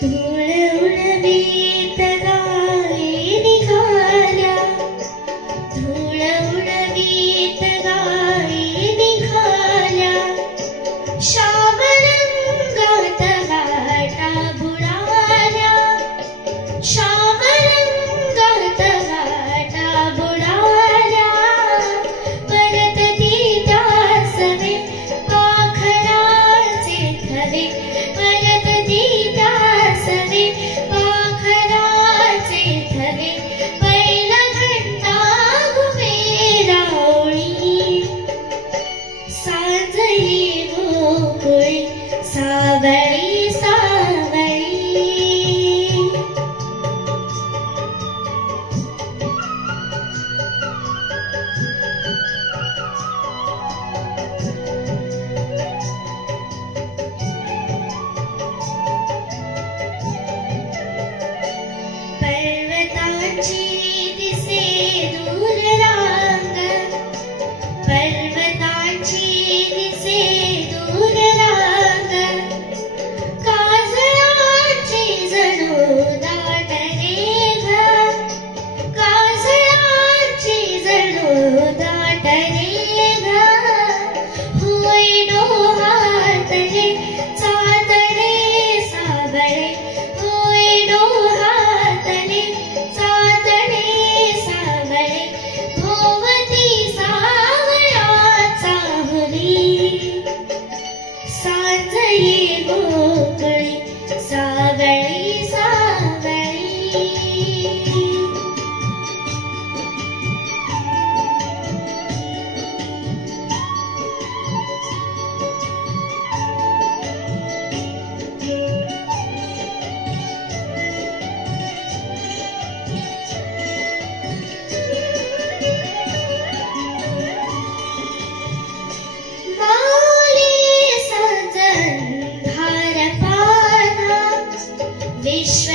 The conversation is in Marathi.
धूळ उडवीत गायी निघाल्या, धूळ उडवीत गायी निघाल्या, श्याम रंगात घाटा बुडाल्या, श्याम रंगात घाटा बुडाल्या, परत ती त्यास वे पाखराचे थवे, परत ती त्यास वे पाखराचे थवे, बैल घंटा घुमे राऊळी, सांज येई गोकुळी सावळी सावळी. पर्वताची दिसे दूर रांग, पर्वताची दिसे दूर रांग, काजळाची जणू दाट रेघ, काजळाची जणू दाट रेघ, होय डोहातले चांदणे सावळे, होय डोहातले चांदणे सावळे, भोवती सावळाचा हुरी, सांज येई गोकुळी सावळी सावळी. माऊली सांज अंधार पाना, विश्व